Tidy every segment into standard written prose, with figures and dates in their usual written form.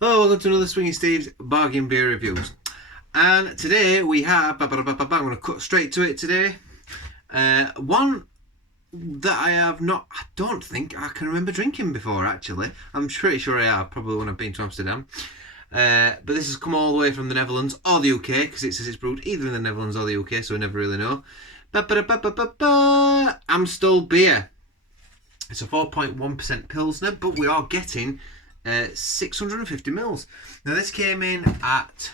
Hello, welcome to another Swinging Steve's Bargain Beer Reviews. And today we have, I'm going to cut straight to it today. One that I don't think I can remember drinking before actually. I'm pretty sure I have, probably when I've been to Amsterdam. But this has come all the way from the Netherlands or the UK, because it says it's brewed either in the Netherlands or the UK, so we never really know. Amstel beer. It's a 4.1% Pilsner, but we are getting 650 mils. Now this came in at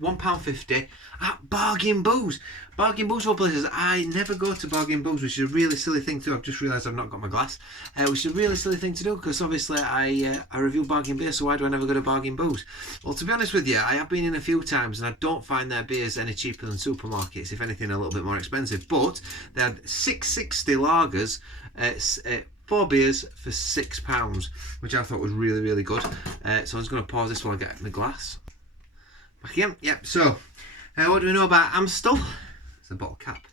£1.50 at Bargain Booze. Bargain Booze for places. I never go to Bargain Booze, which is a really silly thing to do. I've just realised I've not got my glass, which is a really silly thing to do because obviously I review Bargain Beer, so why do I never go to Bargain Booze? Well, to be honest with you, I have been in a few times and I don't find their beers any cheaper than supermarkets. If anything, a little bit more expensive. But they had 660 lagers. 4 beers for £6, which I thought was really, really good. So I'm just going to pause this while I get my glass. Back again. Yep. So, what do we know about Amstel? It's a bottle cap.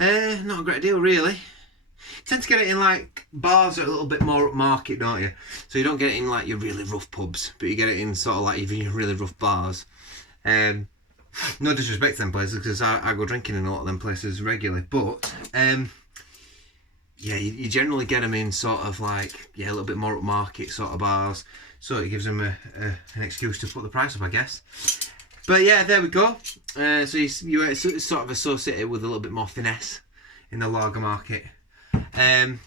Not a great deal, really. You tend to get it in like bars that are a little bit more upmarket, don't you? So you don't get it in like your really rough pubs, but you get it in sort of like even your really rough bars. No disrespect to them places, because I go drinking in a lot of them places regularly, but yeah, you generally get them in sort of like, a little bit more upmarket sort of bars. So it gives them an excuse to put the price up, I guess. But yeah, there we go. So you sort of associated with a little bit more finesse in the lager market. But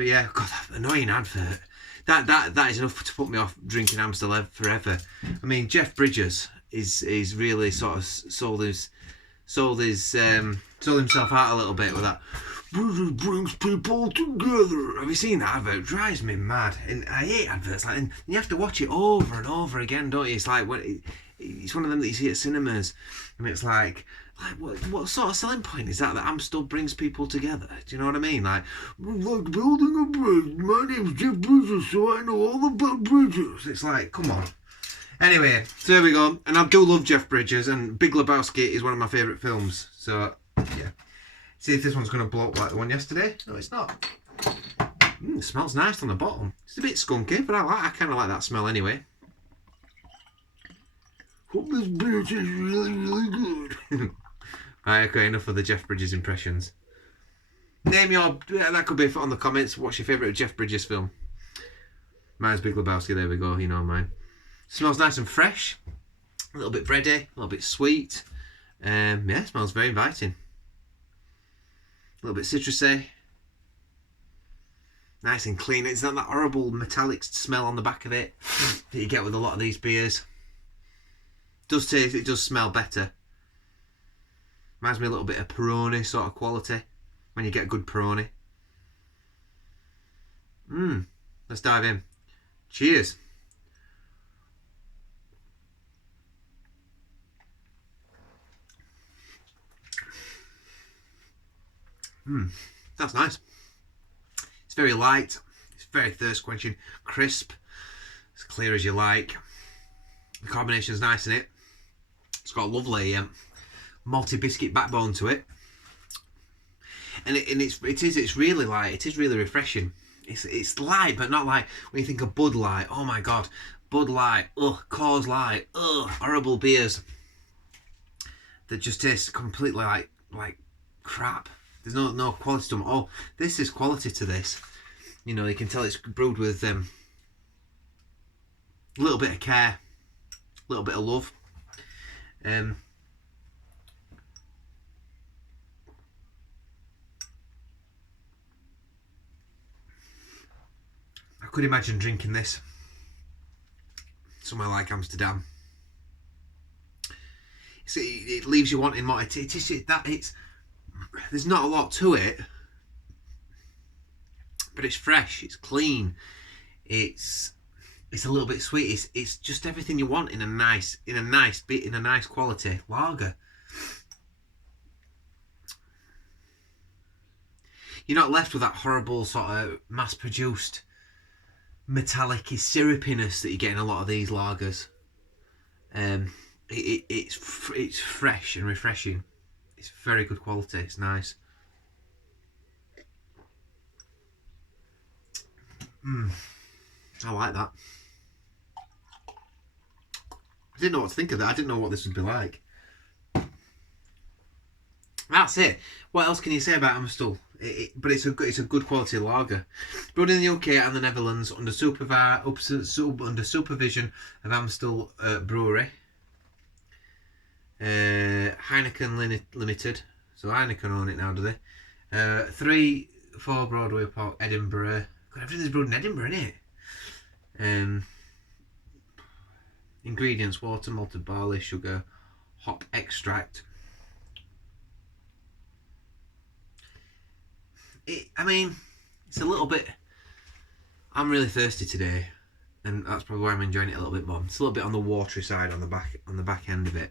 yeah, God, that annoying advert. That is enough to put me off drinking Amstel forever. I mean, Jeff Bridges is really sort of sold himself out a little bit with that. Brings people together. Have you seen that advert? It drives me mad, and I hate adverts like. And you have to watch it over and over again, don't you? It's like it's one of them that you see at cinemas, and it's like what sort of selling point is that Amstel brings people together? Do you know what I mean? Like building a bridge. My name's Jeff Bridges, so I know all about bridges. It's like, come on. Anyway, so there we go. And I do love Jeff Bridges, and Big Lebowski is one of my favourite films. So yeah. See if this one's going to blow up like the one yesterday. No, it's not. It smells nice on the bottom. It's a bit skunky, but I kind of like that smell anyway. Hope this beer tastes really, really good. Right, okay, enough of the Jeff Bridges impressions. Name your... That could be on the comments. What's your favourite Jeff Bridges film? Mine's Big Lebowski. There we go. You know mine. Smells nice and fresh. A little bit bready. A little bit sweet. Yeah, it smells very inviting. A little bit citrusy, nice and clean. It's not that horrible metallic smell on the back of it that you get with a lot of these beers. It does smell better. Reminds me a little bit of Peroni sort of quality when you get good Peroni. Let's dive in. Cheers. That's nice. It's very light. It's very thirst quenching, crisp, as clear as you like. The combination's nice in it. It's got a lovely malty biscuit backbone to it, and it's really light. It is really refreshing. It's light, but not like when you think of Bud Light. Oh my God, Bud Light. Ugh, Coors Light. Ugh, horrible beers that just taste completely like crap. There's no quality to them. Oh, this is quality to this. You know, you can tell it's brewed with a little bit of care, a little bit of love. I could imagine drinking this somewhere like Amsterdam. It leaves you wanting more. There's not a lot to it, but it's fresh, it's clean, it's a little bit sweet. It's just everything you want in a nice quality lager. You're not left with that horrible sort of mass-produced metallic syrupiness that you get in a lot of these lagers. It's fresh and refreshing. It's very good quality. It's nice. I like that. didn't know what to think of that. I didn't know what this would be like. That's it. What else can you say about Amstel? But it's a good quality lager. Brewed in the UK and the Netherlands under supervision of Amstel Brewery. Heineken Limited. So Heineken own it now, do they? 3-4 Broadway Park, Edinburgh. God, everything's brewed in Edinburgh, isn't it? Ingredients: water, malted barley, sugar, hop extract. I mean, it's a little bit... I'm really thirsty today, and that's probably why I'm enjoying it a little bit more. It's a little bit on the watery side on the back end of it.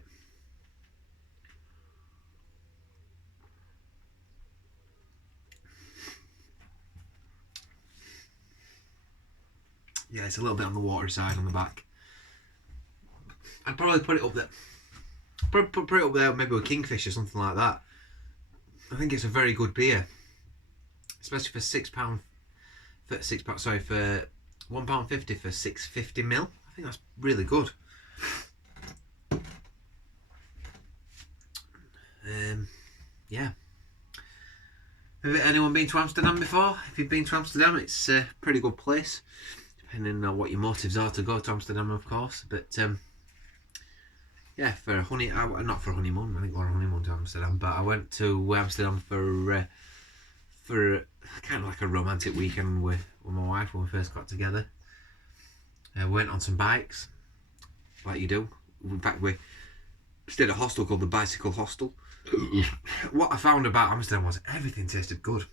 Yeah, it's a little bit on the watery side on the back. I'd probably put it up there. Put it up there maybe with Kingfish or something like that. I think it's a very good beer, especially for £6. For £1.50 for 650ml. I think that's really good. Yeah. Have anyone been to Amsterdam before? If you've been to Amsterdam, it's a pretty good place, depending on what your motives are to go to Amsterdam, of course. But yeah, for not for a honeymoon. I didn't go on a honeymoon to Amsterdam, but I went to Amsterdam for kind of like a romantic weekend with my wife when we first got together. We went on some bikes, like you do. In fact, we stayed at a hostel called the Bicycle Hostel. What I found about Amsterdam was everything tasted good.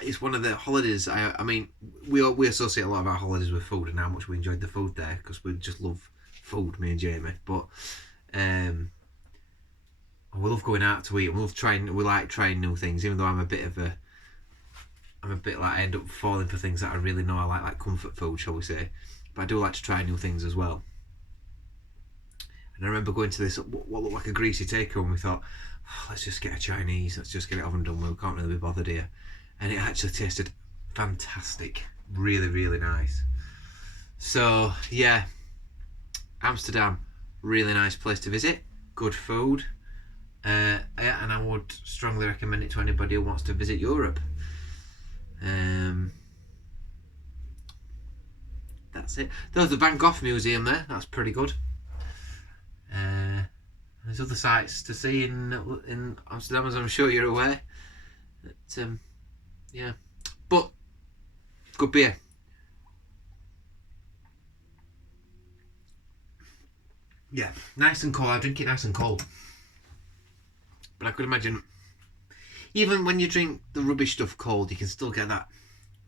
It's one of the holidays. I mean, we associate a lot of our holidays with food and how much we enjoyed the food there, because we just love food, me and Jamie. But we love going out to eat. We like trying new things. Even though I'm a bit like, I end up falling for things that I really know I like comfort food, shall we say. But I do like to try new things as well. And I remember going to this, what looked like a greasy takeaway, and we thought, oh, let's just get a Chinese, let's just get it over and done with, we can't really be bothered here. And it actually tasted fantastic, really, really nice. So yeah, Amsterdam, really nice place to visit, good food, and I would strongly recommend it to anybody who wants to visit Europe. That's it. There's the Van Gogh Museum there, that's pretty good. There's other sites to see in Amsterdam, as I'm sure you're aware. But, yeah, but good beer. Yeah, nice and cold. I drink it nice and cold. But I could imagine, even when you drink the rubbish stuff cold, you can still get that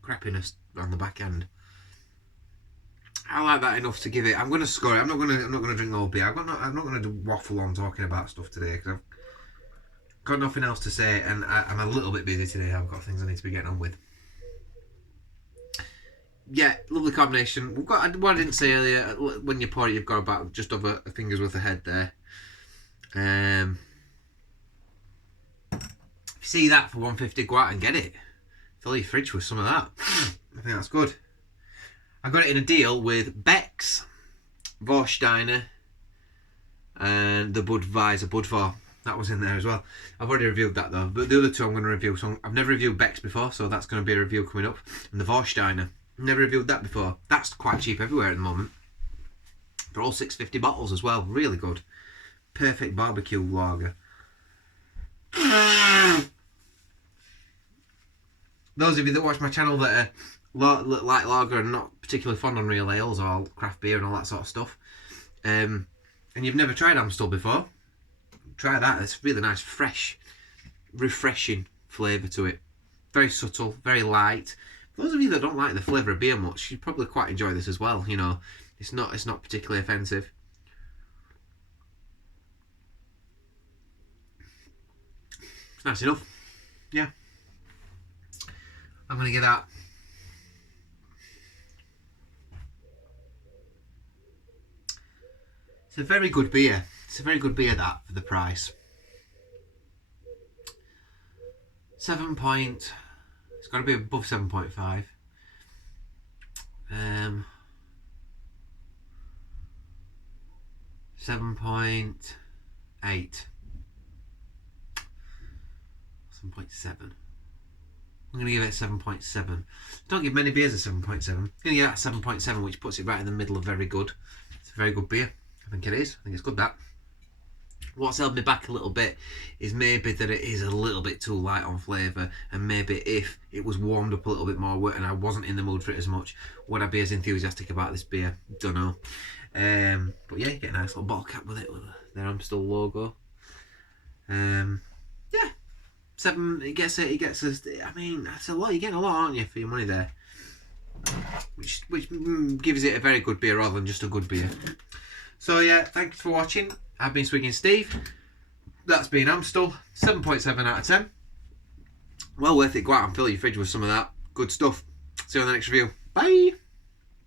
crappiness on the back end. I like that enough to give it. I'm going to score it. I'm not going to drink the whole beer. I'm not going to waffle on talking about stuff today, because I've got nothing else to say, and I'm a little bit busy today. I've got things I need to be getting on with. Yeah, lovely combination. We've got what I didn't say earlier. When you pour it, you've got about just over a finger's worth of head there. If you see that for £1.50, go out and get it. Fill your fridge with some of that. I think that's good. I got it in a deal with Beck's, Vorsteiner, and the Budvar. That was in there as well. I've already reviewed that though, but the other two I'm going to review. So I've never reviewed Beck's before, so that's going to be a review coming up. And the Vorsteiner, never reviewed that before. That's quite cheap everywhere at the moment. They're all 650 bottles as well. Really good. Perfect barbecue lager. Those of you that watch my channel that like lager and not particularly fond on real ales or craft beer and all that sort of stuff, and you've never tried Amstel before, try that. It's really nice, fresh, refreshing flavour to it. Very subtle, very light. For those of you that don't like the flavour of beer much, you'd probably quite enjoy this as well. You know, it's not particularly offensive. It's nice enough. Yeah. I'm going to get that. It's a very good beer. It's a very good beer, that, for the price. 7 point... It's got to be above 7.5. 7.8. 7.7. I'm going to give it 7.7. Don't give many beers a 7.7. I'm going to give that 7.7, which puts it right in the middle of very good. It's a very good beer. I think it is. I think it's good, that. What's held me back a little bit is maybe that it is a little bit too light on flavour, and maybe if it was warmed up a little bit more and I wasn't in the mood for it as much, would I be as enthusiastic about this beer? Don't know. But yeah, you get a nice little bottle cap with it, with their Amstel logo. Yeah, 7. It gets us. I mean, that's a lot. You're getting a lot, aren't you, for your money there? Which gives it a very good beer rather than just a good beer. So yeah, thanks for watching. I've been Swiggin Steve. That's been Amstel. 7.7 out of 10. Well worth it. Go out and fill your fridge with some of that. Good stuff. See you on the next review. Bye.